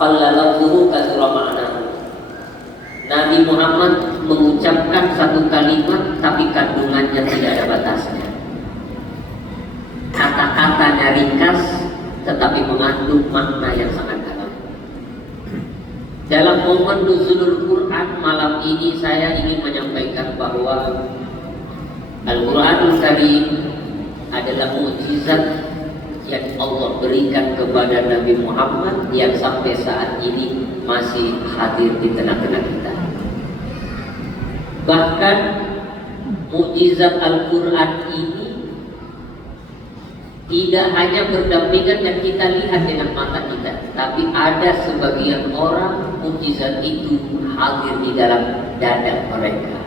qalla lafzuhu katsura ma'nahu. Nabi Muhammad mengucapkan satu kalimat tapi kandungannya tidak ada batasnya. Kata-katanya ringkas tetapi mengandung makna yang sangat dalam. Dalam momen nuzulul Quran malam ini saya ingin menyampaikan bahwa Al-Quranul Karim adalah mukjizat yang Allah berikan kepada Nabi Muhammad yang sampai saat ini masih hadir di tengah-tengah kita. Bahkan mukjizat Al-Quran ini tidak hanya berdampingan yang kita lihat dengan mata kita, tapi ada sebagian orang mukjizat itu hadir di dalam dada mereka,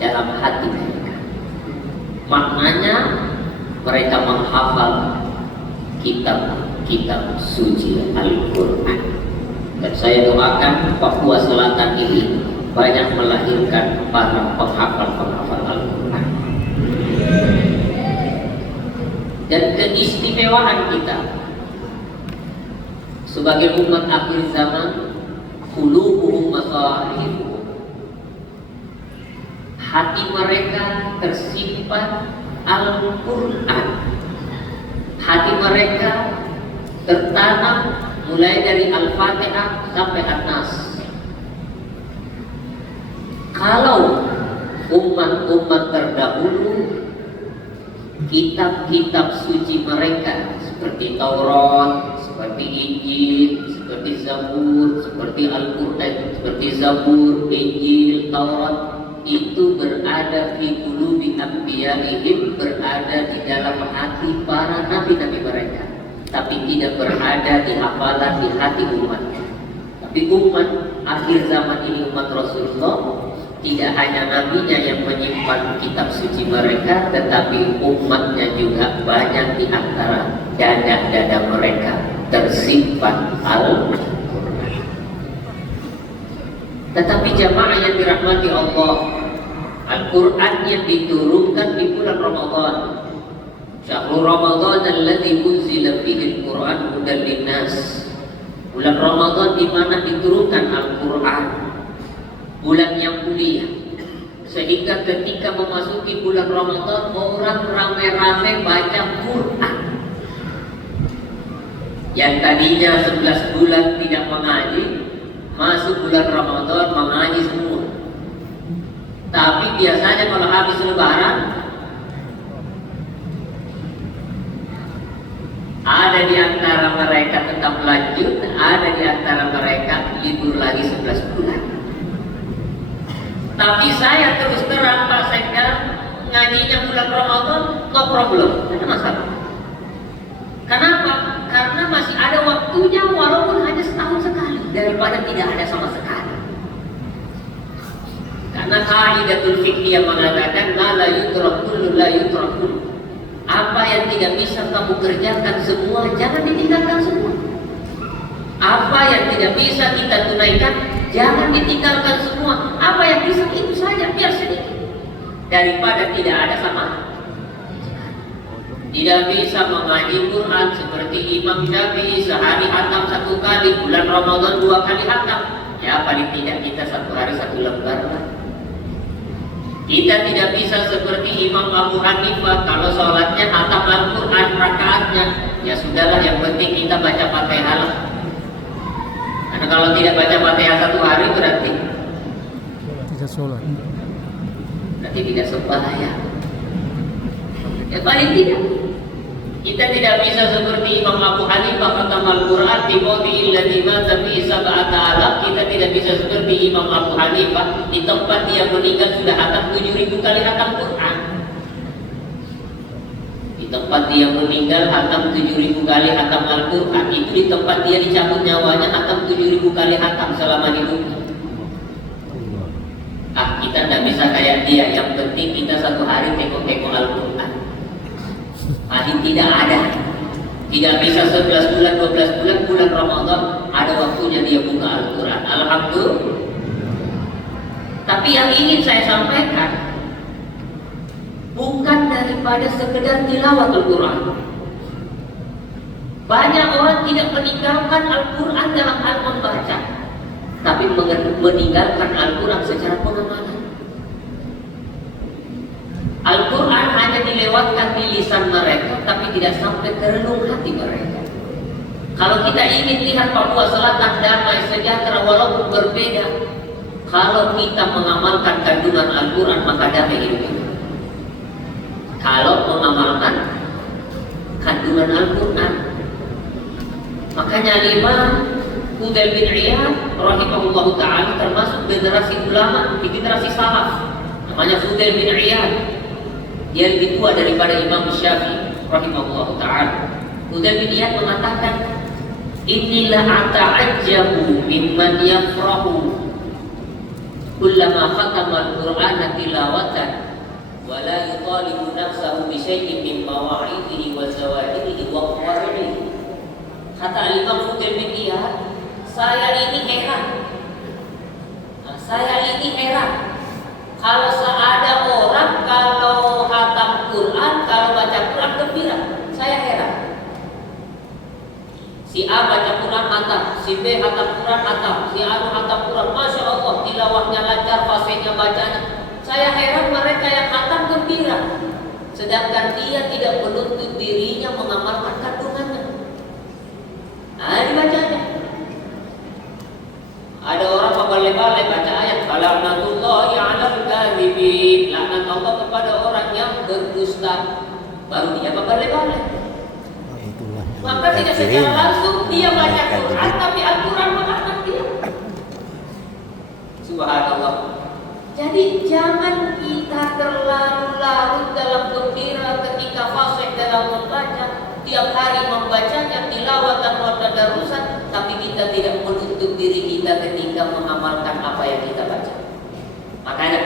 dalam hati mereka. Maknanya mereka menghafal kitab suci Al-Quran. Dan saya doakan Papua Selatan ini banyak melahirkan para penghafal Al-Quran. Dan keistimewaan kita sebagai umat akhir zaman, qulubuhum masahifuhum, hati mereka tersimpan Al-Quran. Hati mereka tertanam mulai dari Al-Fatihah sampai An-Nas. Kalau umat-umat terdahulu, kitab-kitab suci mereka seperti Taurat, seperti Injil, seperti Zabur, seperti Al-Quran, seperti Zabur, Injil, Taurat, itu berada di qulubi anbiya'ihim, berada di dalam hati para nabi-nabi mereka, tapi tidak berada di hafalan di hati umat. Tapi umat akhir zaman ini, umat Rasulullah, tidak hanya nabinya yang menyimpan kitab suci mereka, tetapi umatnya juga banyak di antara dada-dada mereka tersimpan Al-Quran. Tetapi jamaah yang dirahmati Allah, Al-Quran yang diturunkan di bulan Ramadan, Syahrul Ramadan alladzi unzila fihi al-Quran hudan linnas. Bulan Ramadan di mana diturunkan Al-Quran, bulan yang mulia, sehingga ketika memasuki bulan Ramadan orang ramai-ramai baca Quran. Yang tadinya 11 bulan tidak mengaji, masuk bulan Ramadan mengaji semua. Tapi biasanya kalau habis lebaran, ada di antara mereka tetap lanjut, ada di antara mereka libur lagi 11 bulan. Tapi saya terus terang Pak Sekda, ngajinya bulan Ramadan no problem, tidak ada masalah. Kenapa? Karena masih ada waktunya walaupun hanya setahun sekali, daripada tidak ada sama sekali. Karena kaidatul fikih yang mengatakan la yutrakul la yutrakul. Apa yang tidak bisa kamu kerjakan semua, jangan ditinggalkan semua. Apa yang tidak bisa kita tunaikan, jangan ditinggalkan semua. Apa yang bisa itu saja, biar sedikit, daripada tidak ada sama. Tidak bisa mengaji Quran seperti Imam Syafi'i sehari hatam 1 kali, bulan Ramadan 2 kali hatam. Ya paling tidak kita 1 hari 1 lembar lah. Kita tidak bisa seperti Imam Abu Hanifah, kalau sholatnya hatam Al-Quran rakaatnya, ya sudahlah, yang penting kita baca Fatihah lah. Karena kalau tidak baca Fatihah 1 hari berarti tidak sholat, berarti tidak sembahyang. Ya paling tidak kita tidak bisa seperti Imam Abu Hanifah khatam Al-Quran di mawdi'il ladzi mata fi sab'ata alaf. Kita tidak bisa seperti Imam Abu Hanifah di tempat dia meninggal sudah hatam 7.000 kali hatam Quran. Di tempat dia meninggal hatam 7.000 kali hatam Al-Quran. Itu di tempat dia dicabut nyawanya hatam 7.000 kali hatam selama hidupnya. Kita tidak bisa kayak dia. Yang penting kita 1 hari tengok-tengok Al-Quran. Tidak ada. Tidak bisa 11 bulan, 12 bulan, bulan Ramadan ada waktunya dia buka Al-Quran. Alhamdulillah. Tapi yang ingin saya sampaikan bukan daripada sekedar tilawat Al-Quran. Banyak orang tidak meninggalkan Al-Quran dalam hal membaca, tapi meninggalkan Al-Quran secara pengamalan. Al-Quran hanya dilewatkan di lisan mereka, tapi tidak sampai ke relung hati mereka. Kalau kita ingin lihat Papua Selatan damai sejahtera walaupun berbeda, kalau kita mengamalkan kandungan Al-Quran, maka damai hidup kita. Kalau mengamalkan kandungan Al-Quran, makanya Imam Fudail bin Iyad rahimahullah ta'ala termasuk generasi ulama di generasi salaf, namanya Fudail bin Iyad. Dia lebih tua daripada Imam Syafi'i rahimahullah ta'ala. Fudail bin Iyad mengatakan, inilah ata'ajjabu mimman yafrahu kullama khatama al-Qur'ana tilawatan wa la yutalibu nafsahu bi syai'in min mawa'idhihi wa zawahirihi wa qawarihi. Kata Imam Fudail bin Iyad, saya ini heran kalau seada orang kalau khatam Quran, kalau baca Quran gembira. Saya heran. Si A baca Quran khatam, si B khatam Quran khatam, si A khatam Quran, Masya Allah, tilawahnya lancar, fasihnya bacanya. Saya heran mereka yang khatam gembira, sedangkan dia tidak menuntut dirinya mengamalkan kandungannya. Dibacanya. Ada orang membalik-balik baca ayat, laknatullahi 'alal kadhibin, laknat Allah kepada orang yang berdusta. Baru dia membalik-balik. Maka tidak secara langsung dia baca Quran, tapi Al-Quran melaknat dia. Subhanallah. Jadi jangan kita terlalu larut dalam gembira ketika fasih dalam membaca. Tiap hari membacanya tilawatan wa tadarusan, tapi kita tidak menuntut diri kita ketika mengamalkan apa yang kita baca. Makanya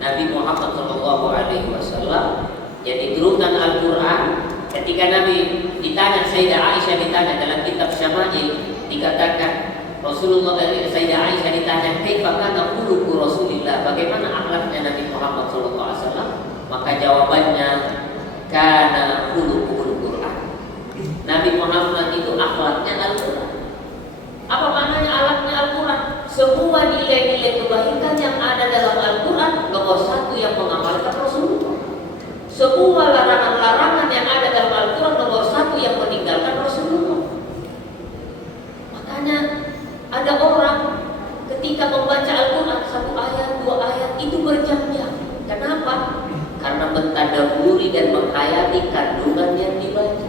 Nabi Muhammad SAW jadi turunan Al-Quran. Ketika Nabi ditanya, Sayyidah Aisyah ditanya dalam kitab Syama'il, dikatakan Rasulullah, Sayyidah Aisyah ditanya, kaifa kana khuluqu Rasulillah, bagaimana akhlaknya Nabi Muhammad SAW? Maka jawabannya, kana khuluqul Quran. Nabi Muhammad itu akhlaknya Al-Quran. Apa maknanya akhlaknya Al-Quran? Semua nilai-nilai kebaikan yang ada dalam Al-Quran, nomor satu yang mengamalkan Rasulullah. Semua larangan-larangan yang ada dalam Al-Quran, nomor satu yang meninggalkan Rasulullah. Makanya ada orang ketika membaca Al-Quran, satu ayat, dua ayat, itu berjam-jam. Kenapa? Karena mentadabburi dan menghayati kandungan yang dibaca.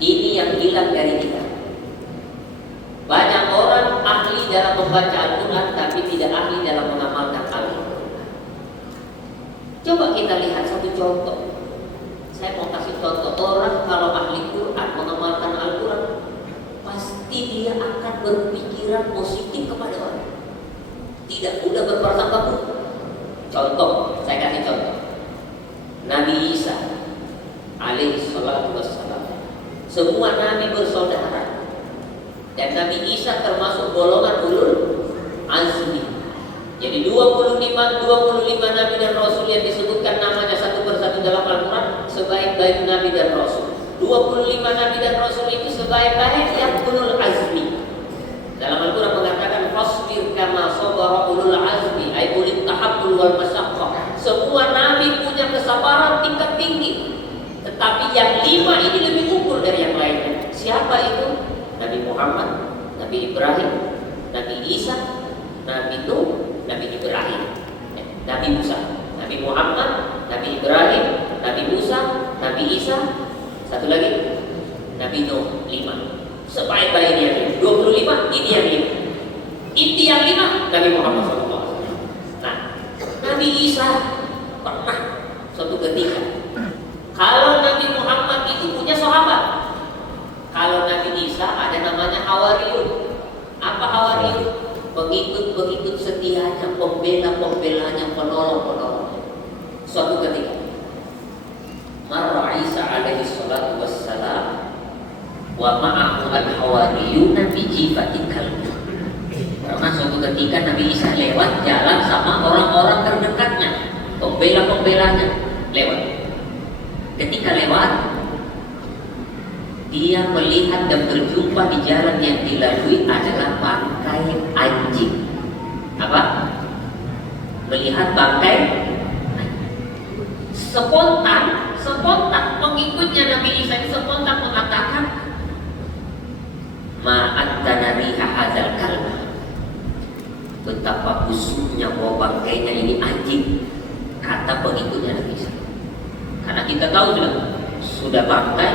Ini yang hilang dari kita. Banyak orang ahli dalam membaca Al-Quran, tapi tidak ahli dalam mengamalkan Al-Quran. Coba kita lihat satu contoh. Saya mau kasih contoh. Orang kalau ahli Quran mengamalkan Al-Quran, pasti dia akan berpikiran positif kepada orang, tidak mudah berprasangka buruk. Contoh, saya kasih contoh. Nabi Isa alaihi salatu wassalam, semua nabi bersaudara, dan Nabi Isa termasuk golongan ulul azmi. Jadi 25 nabi dan rasul yang disebutkan namanya satu persatu dalam Al-Quran, sebaik-baik nabi dan rasul. 25 nabi dan rasul itu sebaik-baik yang ulul azmi. Dalam Al-Quran mengatakan fasbir kama sabara ulul azmi, ay ulil tahammul wal masyaqqah. Semua nabi punya kesabaran tingkat tinggi, tetapi yang 5 ini lebih unggul dari yang lainnya. Siapa itu? Nabi Muhammad, Nabi Ibrahim, Nabi Isa, Nabi Nuh, Nabi Ibrahim, Nabi Musa. Nabi Muhammad, Nabi Ibrahim, Nabi Musa, Nabi Isa, satu lagi Nabi Nuh, 5. Sebaik-baik yang 25, ini yang 5. Inti yang 5 Nabi Muhammad SAW. Nah, Nabi Isa pernah suatu ketika, kalau Nabi Muhammad itu punya sahabat, kalau Nabi Isa ada namanya Hawariyun. Apa Hawariyun? Pengikut-pengikut setianya, pembela-pembelanya, penolong-penolongnya. Suatu ketika Marra Isa alaihi salatu wassalam wa ma'ahu al-hawariyuna bi jifatin kalbi. Karena suatu ketika Nabi Isa lewat jalan sama orang-orang terdekatnya, pembela-pembelanya lewat. Ketika lewat, dia melihat dan berjumpa di jalan yang dilalui adalah bangkai anjing. Apa? Melihat bangkai anjing. Spontan pengikutnya Nabi Isa spontan mengatakan, ma'antana riha hadzal kalb. Betapa busuknya bau bangkainya ini anjing, kata pengikutnya Nabi Isa. Karena kita tahu sudah bangkai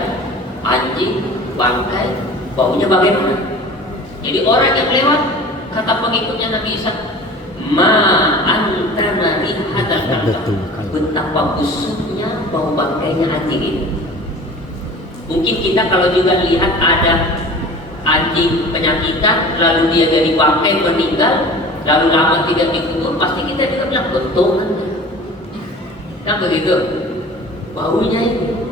anjing, bangkai, baunya bagaimana? Jadi orang yang lewat, kata pengikutnya Nabi Isa, ma'antana riha hadzal kalb. Betapa busuknya bau bangkainya anjing ini. Mungkin kita kalau juga lihat ada anjing penyakitan, lalu dia dari bangkai meninggal, lalu lama tidak dikubur, pasti kita juga bilang bentongan. Kan begitu? Baunya ini.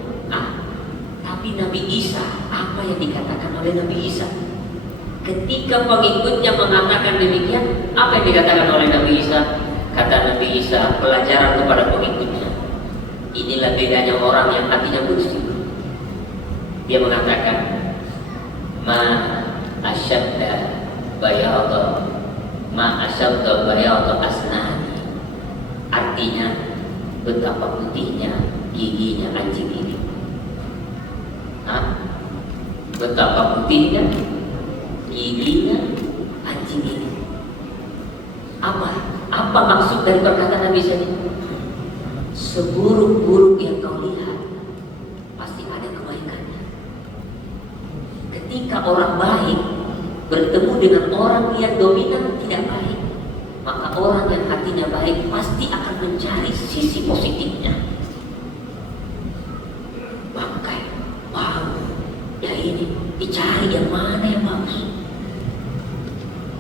Tapi Nabi Isa, apa yang dikatakan oleh Nabi Isa? Ketika pengikutnya mengatakan demikian, apa yang dikatakan oleh Nabi Isa? Kata Nabi Isa, pelajaran kepada pengikutnya. Inilah bedanya orang yang hatinya bersih. Dia mengatakan, ma asyadda bayadha asnani. Artinya, betapa putihnya giginya anjing ini. Betapa putihnya giginya anjing ini. Apa maksud dari perkataan Nabi Isa ini? Seburuk-buruk yang kau lihat, pasti ada kebaikannya. Ketika orang baik bertemu dengan orang yang dominan tidak baik, maka orang yang hatinya baik pasti akan mencari sisi positifnya. Bangkai, bau, ya ini dicari yang mana yang bagus.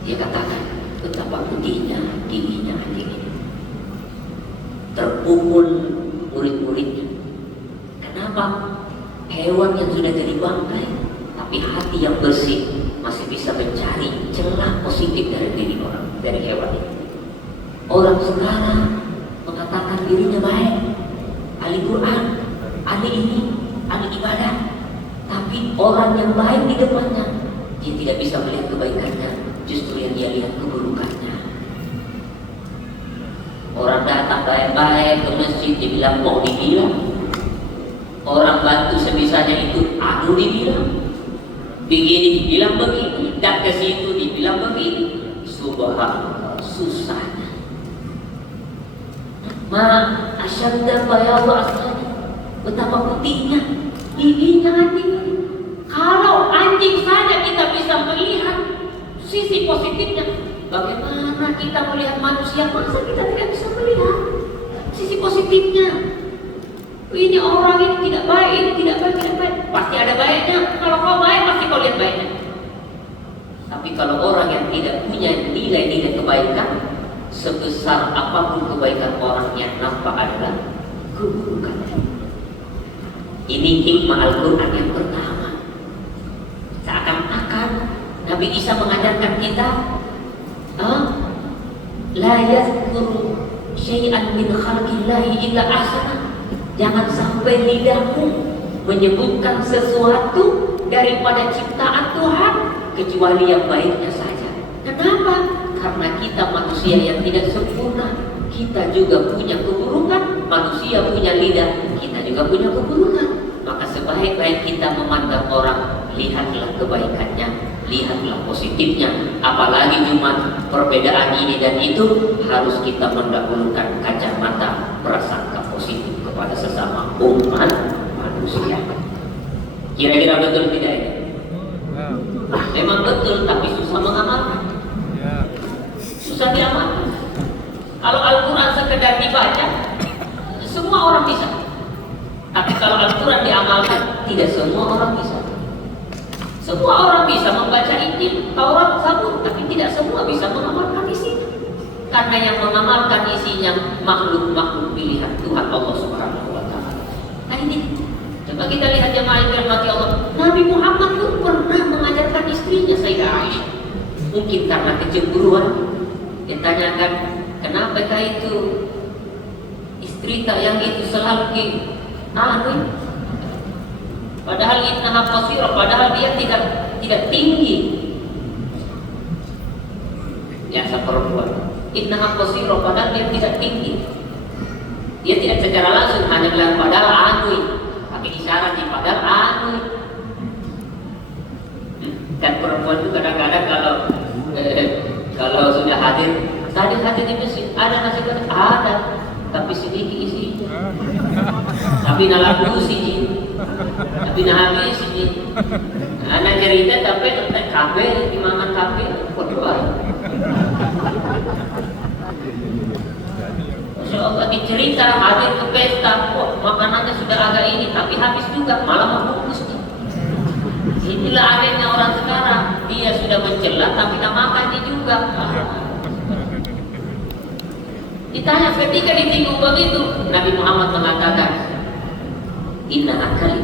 Dia katakan, betapa putihnya giginya anjing ini. Terpukul murid-muridnya. Kenapa? Hewan yang sudah jadi bangkai, tapi hati yang bersih masih bisa mencari celah positif dari diri orang, dari hewan ini. Orang sekarang mengatakan dirinya baik, ahli Quran, ahli ini, ahli ibadah, tapi orang yang baik di depannya, dia tidak bisa melihat kebaikannya, justru yang dia lihat keburukannya. Orang datang baik-baik ke masjid, dibilang mau dibilang. Orang bantu sebisanya itu, aduh dibilang. Begini dibilang begini, dan ke situ dibilang begini. Subhanallah, susahnya. Ma asyadda bayadha asnani. Betapa putihnya giginya anjing ini. Kalau anjing saja kita bisa melihat sisi positifnya, bagaimana kita melihat manusia? Masa kita tidak bisa melihat sisi positifnya? Ini orang ini tidak baik, ini tidak baik, tidak baik. Pasti ada baiknya. Kalau kau baik, pasti kau lihat baiknya. Tapi kalau orang yang tidak punya nilai-nilai kebaikan, sebesar apapun kebaikan orang yang nampak adalah keburukannya. Ini hikmah Al-Quran yang pertama. Seakan-akan Nabi Isa mengajarkan kita, la yazkuru syai'an min khalqillahi illa ahsana. Jangan sampai lidahmu menyebutkan sesuatu daripada ciptaan Tuhan kecuali yang baiknya saja. Kenapa? Karena kita manusia yang tidak sempurna. Kita juga punya keburukan. Manusia punya lidah, kita juga punya keburukan. Maka sebaik-baik kita memandang orang, lihatlah kebaikannya, lihatlah positifnya. Apalagi cuma perbedaan ini dan itu, harus kita mendahulukan kacamata prasangka positif kepada sesama umat manusia. Kira-kira betul tidak ini? Memang betul, tapi susah mengamalkan. Susah diamalkan. Kalau Al-Quran sekedar dibaca, semua orang bisa. Tapi kalau Al-Quran diamalkan, tidak semua orang bisa. Semua orang bisa membaca Injil, Taurat, Zabur, tapi tidak semua bisa mengamalkan isinya. Karena yang mengamalkan isinya makhluk-makhluk pilihan Tuhan Allah Subhanahu wa Ta'ala. Nah ini, coba kita lihat jemaah yang dirahmati Allah. Nabi Muhammad pun pernah mengajarkan istrinya Sayyidah Aisyah. Mungkin karena kecemburuan, ditanyakan, kenapa itu istri tak yang itu selalu Padahal innaha qasirah, padahal dia tidak tinggi. Ya, seperempuan. Innaha qasirah, padahal dia tidak tinggi. Dia tidak secara langsung hanya bilang padahal anui, pakai isyarat nih, padahal anui. Dan perempuan itu kadang-kadang kalau sudah hadir, tadi hadir di masjid, ada nasi goreng, ada, tapi sedikit isinya. Tapi nalaku sih, tapi nahabis sih. Anak cerita tapi tentang kafe, dimakan kafe, berdoa. Soal cerita hadir ke pesta, kok makanannya sudah agak ini, tapi habis juga malah membungkus. Inilah adanya orang sekarang, dia sudah mencela tapi tak makannya juga. Ditanya ketika ditinggung begitu, Nabi Muhammad mengatakan, Inna akali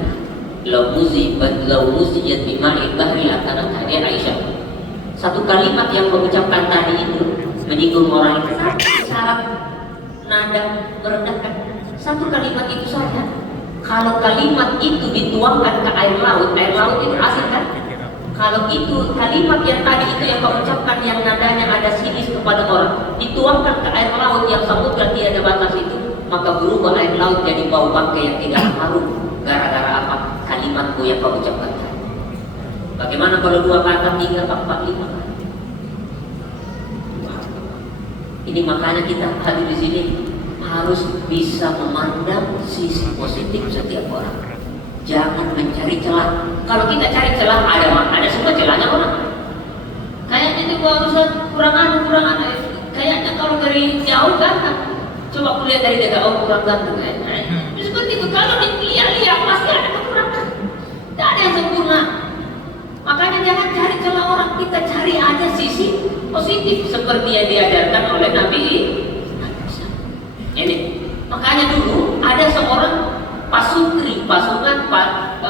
law muzijat bima'il bahri lakarat hadir Aisyah. Satu kalimat yang mengucapkan tadi itu menyinggung orang itu syarat nada merendahkan. Satu kalimat itu saja. Kalau kalimat itu dituangkan ke air laut itu asin kan? Kalau itu kalimat yang tadi itu yang kau ucapkan yang nadanya ada sinis kepada orang, dituangkan ke air laut yang samudra tiada batas itu, maka berubah air laut jadi bau bangkai yang tidak harum. Gara-gara apa? Kalimatku yang kau ucapkan tadi. Bagaimana kalau 2 kata, 3, 4, 5 kali? Ini makanya kita hadir di sini harus bisa memandang sisi positif setiap orang. Jangan mencari celah. Kalau kita cari celah, ada semua celahnya orang. Kayaknya itu urusan kurang kayaknya kalau dari jauh ganteng. Coba kulihat dari dekat, oh kurang ganteng. Seperti itu. Kalau dilihat pasti ada kekurangan. Tidak ada yang sempurna. Makanya jangan cari celah orang, kita cari aja sisi positif seperti yang diajarkan oleh Nabi. Ini makanya dulu ada seorang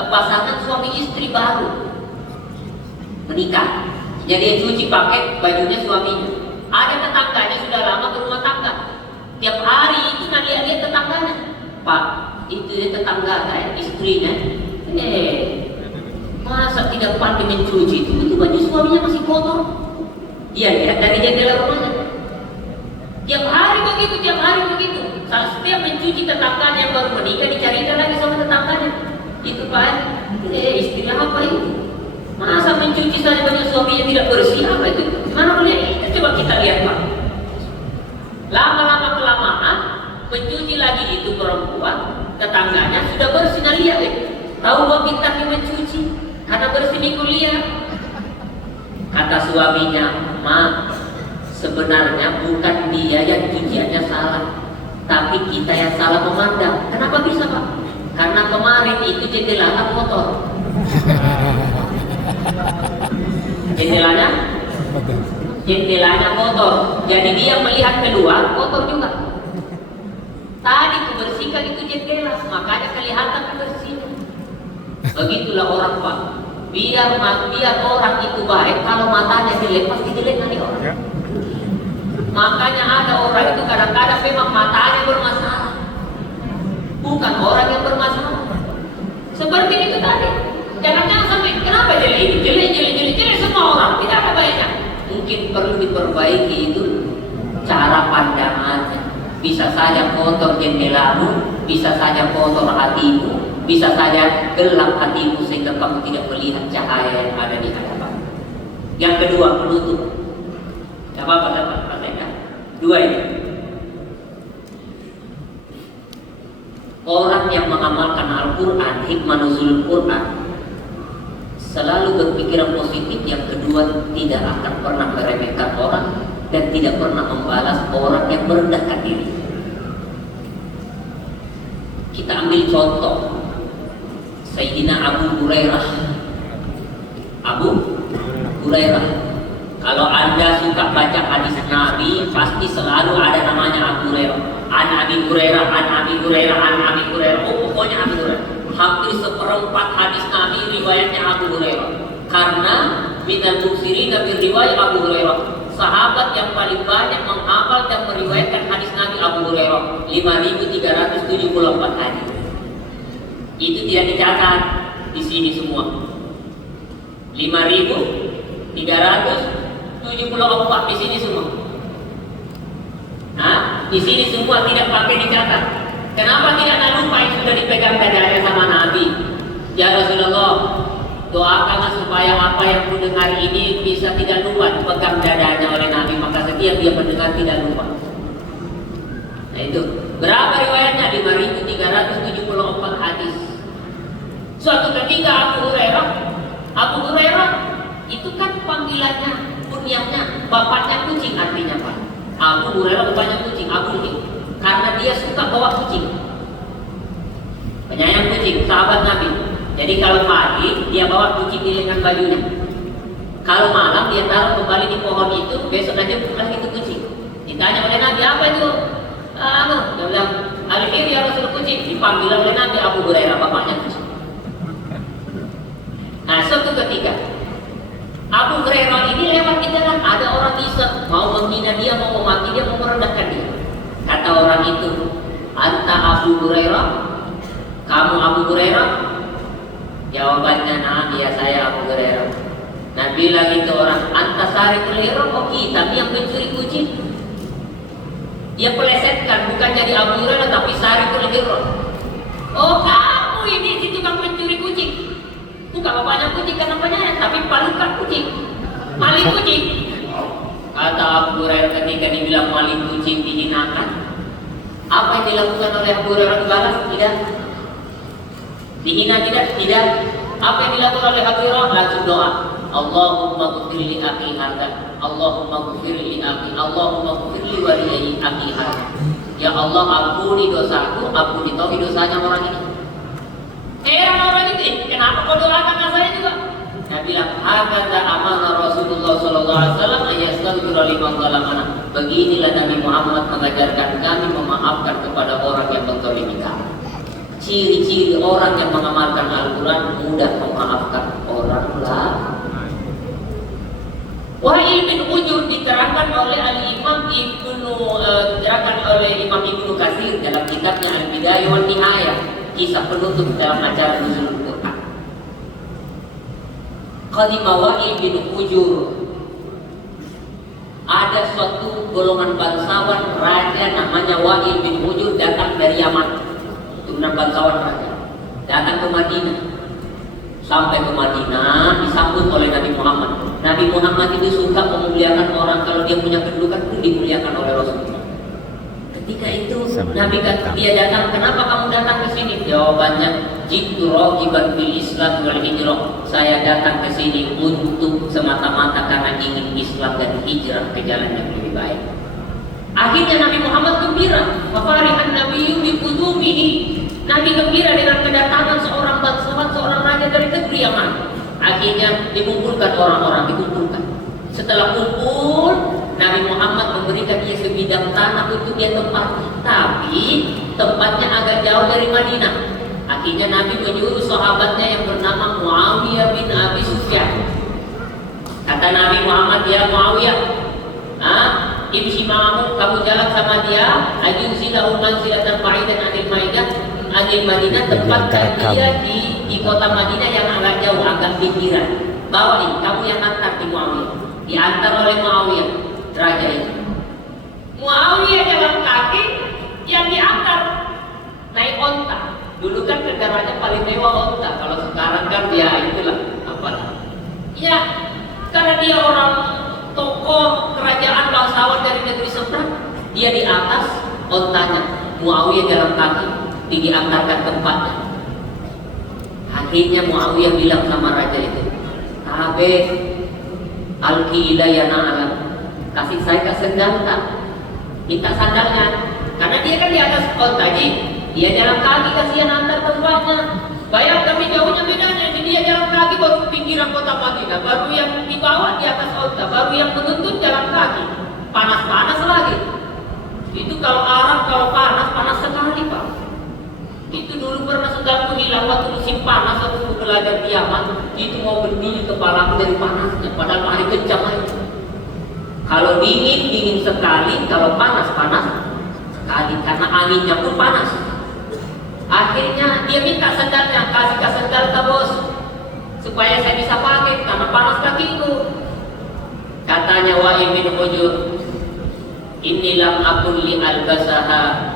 pasangan suami istri baru menikah, jadi cuci pakai bajunya suaminya. Ada tetangganya sudah lama berumah tangga, tiap hari itu lihat tetangganya, Pak itu dia tetangga saya istrinya, masa tidak pandai mencuci itu baju suaminya masih kotor. Dia lihat dari jendela rumahnya. Tiap hari begitu. Setiap mencuci tetangganya yang baru menikah dicarikan lagi sama tetangganya. Itu Pak, istilah apa itu? Masa mencuci saja banyak suaminya tidak bersih, apa itu? Mana boleh itu? Coba kita lihat Pak. Lama-lama kelamaan mencuci lagi itu perempuan, tetangganya sudah bersih nah lihat. Tahu bahwa kita mencuci karena bersih di kuliah. Kata suaminya, "Ma, sebenarnya bukan dia yang cuciannya salah, tapi kita yang salah memandang." Kenapa bisa Pak? Karena kemarin itu jendelanya kotor. Jendelanya kotor. Jadi dia melihat keluar kotor juga. Tadi kubersihkan itu jendela, makanya kelihatan kebersihan. Begitulah orang Pak. Biar orang itu baik, kalau matanya jelek pasti jelek nanti orang. Makanya ada orang itu kadang-kadang memang matanya bermasalah, bukan orang yang bermasalah. Seperti itu tadi. Jangan sampai kenapa jelek semua orang, tidak ada baiknya. Mungkin perlu diperbaiki itu cara pandangannya. Bisa saja kotor jendelamu, bisa saja kotor hatimu, bisa saja gelap hatimu sehingga kamu tidak melihat cahaya yang ada di hadapan. Yang kedua, penutup. Tidak apa-apa dapat perhatikan. Dua ini. Orang yang mengamalkan Al-Quran, hikmah nuzul Quran, selalu berpikiran positif. Yang kedua, tidak akan pernah meremehkan orang dan tidak pernah membalas orang yang merendahkan diri. Kita ambil contoh Sayyidina Abu Hurairah. Kalau Anda suka baca hadis Nabi, pasti selalu ada namanya Abu Hurairah. An Abi Hurairah. Oh, pokoknya Abu Hurairah. Hampir seperempat hadis Nabi riwayatnya Abu Hurairah. Karena minal muksirina riwayat Abu Hurairah. Sahabat yang paling banyak menghafal dan meriwayatkan hadis Nabi Abu Hurairah 5.374 hadis. Itu tidak dicatat. di sini semua. 5.374 di sini semua. Nah, di sini semua tidak pakai dicatat. Kenapa tidak lupa yang sudah dipegang dadanya sama Nabi? Ya Rasulullah, doakanlah supaya apa yang ku dengar ini bisa tidak lupa dipegang dadanya oleh Nabi, maka setiap dia mendengar tidak lupa. Nah itu, berapa riwayatnya? 5.374 hadis. Suatu ketika Abu Hurairah itu kan panggilannya, kunyahnya, bapaknya kucing artinya Pak. Abu Hurairah bapaknya kucing, Abu ini. Karena dia suka bawa kucing, penyayang kucing, sahabat Nabi. Jadi kalau pagi dia bawa kucing di lengan bajunya. Kalau malam dia taruh kembali di pohon itu, besok aja pulang itu kucing. Ditanya oleh Nabi, apa itu? Dia bilang, Al-Hir ya Rasul kucing. Dipanggil oleh Nabi Abu Hurairah, bapaknya kucing. Nah suatu ketika Abu Hurairah ini lewat di jalan, ada orang iseng mau menghina dia, mau memaki dia, mau merendahkan dia. Kata orang itu, anta Abu Hurairah, kamu Abu Hurairah? Jawabannya, nah ya saya Abu Hurairah. Nah bilang itu orang, anta sarikul hira, oh kita yang pencuri kucing. Dia pelesetkan, bukan jadi Abu Hurairah tapi sarikul hira. Oh kamu ini si tukang pencuri kucing. Bukan bapaknya kucing kan namanya, tapi palukan kucing, maling kucing. Kata Abu Hurairah ketika dibilang maling kucing dihinakan, apa yang dilakukan oleh Abu Hurairah dibalas? Tidak. Dihina tidak? Tidak. Apa yang dilakukan oleh Abu Hurairah? Langsung doa. Allahumma ghfir li akhi hadza. Allahumma ghfir li akhi. Allahumma ghfir li wa li akhi hadza. Ya Allah, ampuni dosaku, ampuni dosanya orang ini. Orang itu, kenapa kau doakan saya juga? Dia bilang, hakadza amarna Rasulullah sallallahu alaihi wasallam ayastaghfira liman zalamana. Beginilah Nabi Muhammad mengajarkan kami memaafkan kepada orang yang menzalimi kami. Ciri-ciri orang yang mengamalkan Al-Quran mudah memaafkan orang lain. Wahil bin Ujur diterangkan oleh Al-Imam diterangkan oleh Imam Ibnu Katsir dalam kitabnya Al-Bidayah wan Nihayah, kisah penutup dalam acara Nuzulul Quran. Qadima Wahil bin Ujur, ada suatu golongan bangsawan raja namanya Wahil bin Ujur datang dari Yaman. Turunan bangsawan raja datang ke Madinah. Sampai ke Madinah disambut oleh Nabi Muhammad. Nabi Muhammad itu suka memuliakan orang, kalau dia punya kedudukan pun dimuliakan oleh Rasulullah. Ketika itu Nabi kata, dia datang, kenapa kamu datang ke sini? Jawabannya, jitu ragiban bil Islam wal hijrah. Saya datang ke sini untuk semata-mata karena ingin Islam dan hijrah ke jalan yang lebih baik. Akhirnya Nabi Muhammad gembira, fafarihan nabiyyu bi qudumihi. Nabi gembira dengan kedatangan seorang bangsawan, seorang raja dari negeri Yaman. Akhirnya dikumpulkan orang-orang, dikumpulkan. Setelah kumpul, Nabi Muhammad memberikan dia sebidang tanah untuk dia tempati, tapi tempatnya agak jauh dari Madinah. Akhirnya Nabi menyuruh sahabatnya yang bernama Muawiyah bin Abi Sufyan. Kata Nabi Muhammad, ya Muawiyah, imsi ma'amu, kamu jalan sama dia, ajunsilahu manzilatan ba'idan adil Madinah, tempatkan dia di kota Madinah yang agak jauh, agak pinggiran. Bawa kamu yang antar di Muawiyah. Diantar oleh Muawiyah, raja itu. Muawiyah jalan kaki, yang diantar naik onta. Dulu kan kendaraannya paling mewah onta. Kalau sekarang kan ya itulah apa? Ya, karena dia orang tokoh kerajaan bangsawan dari negeri seberang, dia di atas ontanya. Muawiyah jalan kaki, diantarkan tempatnya. Akhirnya Muawiyah bilang sama raja itu, "Abe, alki ilayana alam, kasih saya ke sendalnya, minta sandalnya." Karena dia kan di atas onta, dia jalan kaki, kasihan antar tempatnya. Bayang kami jauhnya bedanya, dia jalan kaki baru pinggiran kota Madinah, baru yang dibawa di atas onta, baru yang menuntun jalan kaki, panas-panas lagi. Itu kalau Arab kalau panas sekali Pak. Itu dulu pernah sedang hilang waktu musim panas, waktu belajar di Yaman, itu mau berdiri kepalaku dari panasnya, padahal hari kencang aja. Kalau dingin sekali, kalau panas sekali, karena anginnya pun panas. Akhirnya dia minta sendalnya, kasih sendal ke bos, supaya saya bisa pakai karena panas kakiku. Katanya Wa'il bin Hujur, inni lam akun li albasaha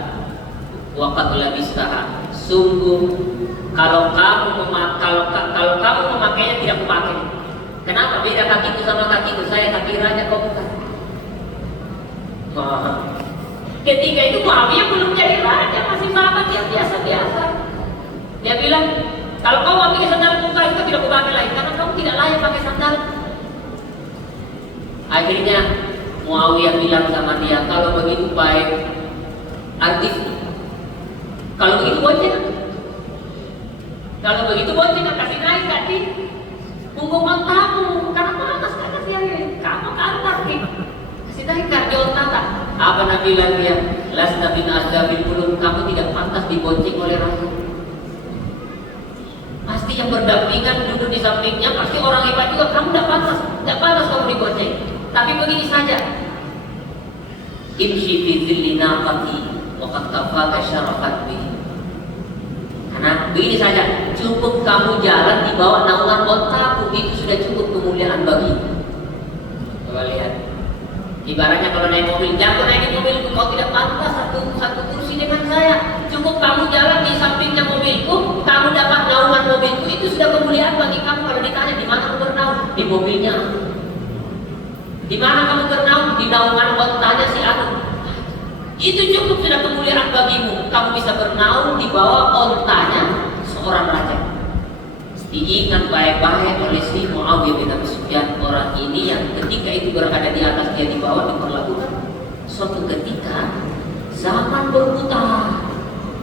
wa qad labistaha. Sungguh kalau kamu memakainya tidak kupakai. Kenapa beda kakiku sama kakiku? Saya kaki raja, kau bukan. Ketika itu Muawiyah belum jadi raja, masih sahabat yang biasa-biasa. Dia bilang, kalau kau ambil sandal muka itu tidak kupakai lagi, karena kamu tidak layak pakai sandal. Akhirnya Muawiyah bilang sama dia, kalau begitu baik, artis. Kalau begitu bonceng. Kalau begitu bonceng kasih naik tadi punggung otakmu, karena panas kan dia. Kamu antar nih. Kasih naik kardio otak. Apa Nabi bilang dia? Lasta bin azabil qulub, kamu tidak pantas dibonceng oleh raja. Pasti yang berdampingan duduk di sampingnya pasti orang hebat juga. Kamu tidak pantas kamu dibonceng. Tapi begini saja. Imshi fi dhilli naqati wa qad kafaka syarafat bihi. Karena begini saja, cukup kamu jalan di bawah naungan otakku, itu sudah cukup kemuliaan bagimu. Coba lihat. Ibaratnya kalau naik mobil, jangan naik mobilku, kau tidak pantas satu kursi dengan saya. Cukup kamu jalan di sampingnya mobilku, kamu dapat naungan mobilku, itu sudah kemuliaan bagi kamu. Kalau ditanya di mana kamu bernaung, di mobilnya. Di mana kamu bernaung, di naungan ontanya si Anu. Itu cukup sudah kemuliaan bagimu. Kamu bisa bernaung di bawah ontanya seorang raja. Diingat baik-baik oleh si Muawiyah bin Abi Sufyan, orang ini yang ketika itu berada di atas, dia di bawah, diperlakukan. Suatu ketika zaman berputar,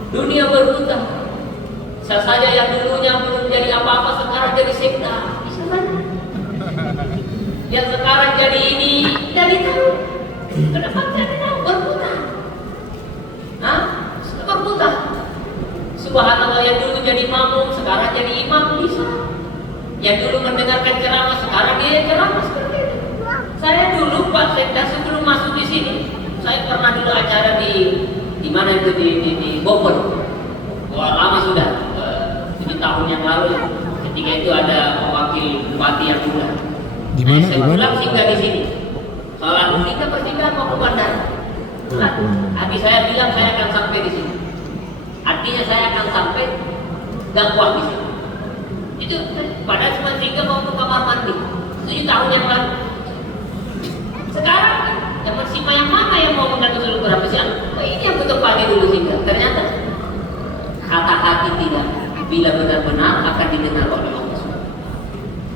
dunia berputar. Saya saja yang dulunya belum jadi apa-apa sekarang jadi sekda. Bisa saja. Yang sekarang jadi ini dari tahu. Kenapa jadi tahu berputar? Hah? Berputar. Subhanallah, yang dulu jadi makmum sekarang jadi imam bisa. Yang dulu mendengarkan ceramah sekarang dia ceramah seperti itu. Saya dulu Pak Sekda sebelum masuk di sini, saya pernah dulu acara di mana itu di Bogor. Wah, lama sudah, 7 tahun yang lalu. Ketika itu ada wakil bupati yang muda. Di mana? Saya pulang singgah di sini. Soal kita persinggahan mau ke bandara. Hati saya bilang saya akan sampai di sini. Artinya saya akan sampai dakwah di sini. Itu pada cuma 3 mau ke kamar mandi. 7 tahun yang lalu. Sekarang zaman Sima yang mana yang mau mengatur seluruh berapa sih? Ini yang betul pagi dulu singgah. Ternyata kata hati tidak, bila benar-benar akan didengar oleh Allah.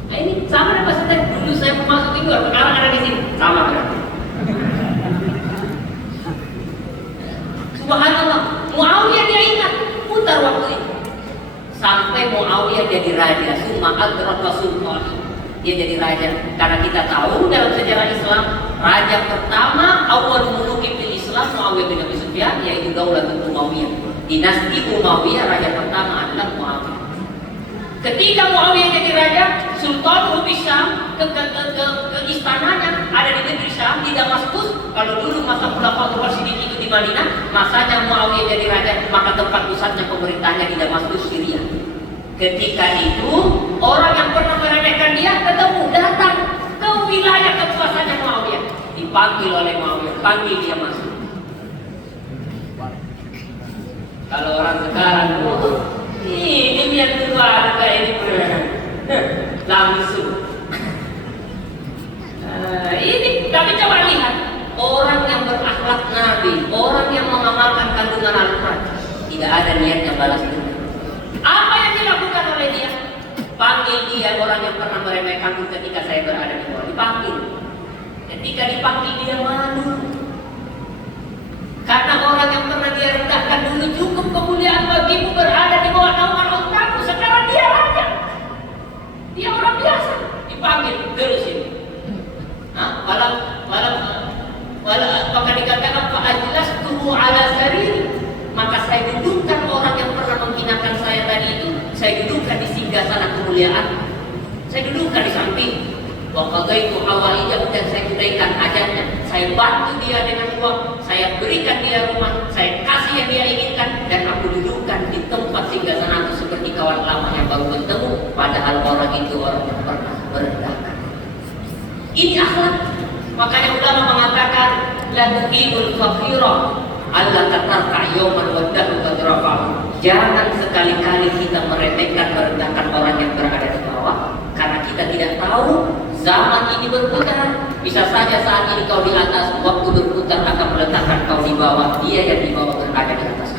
Nah ini sama dengan Pak dulu saya mau masuk itu, sekarang ada di sini. Sama berarti. Subhanallah, Muawiyah dia ingat, putar waktu itu. Sampai Muawiyah jadi raja, summa adraka sultan. Dia jadi raja. Karena kita tahu dalam sejarah Islam, raja pertama awal muluki fil Islam Muawiyah bin Abi Sufyan, yaitu Daulatul Umayyah. Dinasti Umayyah raja pertama adalah Muawiyah. Ketika Muawiyah jadi raja, Sultan Syam ke istananya ada di negeri Syam, di Damaskus. Kalau dulu masa Khulafaur Rasyidin itu di Madinah, masanya Muawiyah jadi raja, maka tempat pusatnya pemerintahnya di Damaskus, Syria. Ketika itu orang yang pernah meremehkan dia ketemu, datang ke wilayah kekuasaannya Muawiyah, dipanggil oleh Muawiyah, panggil dia masuk. Kalau orang sekarang, ini yang keluarga ini langsung. Ini kami coba lihat orang yang berakhlak Nabi, orang yang mengamalkan kandungan Al-Quran, tidak ada niatnya balas dendam. Apa yang dilakukan oleh dia? Panggil dia, orang yang pernah meremehkanku ketika saya berada di bawah, dipanggil. Ketika dipanggil dia malu. Karena orang yang pernah dia rendahkan dulu, cukup kemuliaan bagimu berada di bawah naungan otakmu. Sekarang dia raja, dia orang biasa, dipanggil terus ini. Maka dikatakan fa'ajlas tuhu ala sarir, maka saya dudukkan orang yang pernah menghinakan saya tadi itu, saya dudukkan di singgasana kemuliaan, saya dudukkan di samping. Wa qadaitu hawaijah, dan saya tunaikan hajatnya, saya bantu dia dengan uang, saya berikan dia rumah, saya kasih yang dia inginkan, dan aku dudukkan di tempat singgah sana seperti kawan lama yang baru bertemu, padahal orang itu orang yang pernah merendahkan. Ini akhlak. Makanya ulama mengatakan la tuqimul faqira alla tatarka yawman waddahu qadrafa. Jangan sekali-kali kita meremehkan, merendahkan orang yang berada di bawah, karena kita tidak tahu zaman ini berputar. Bisa saja saat ini kau di atas, waktu berputar akan meletakkan kau di bawah. Dia yang di bawah berada di atas.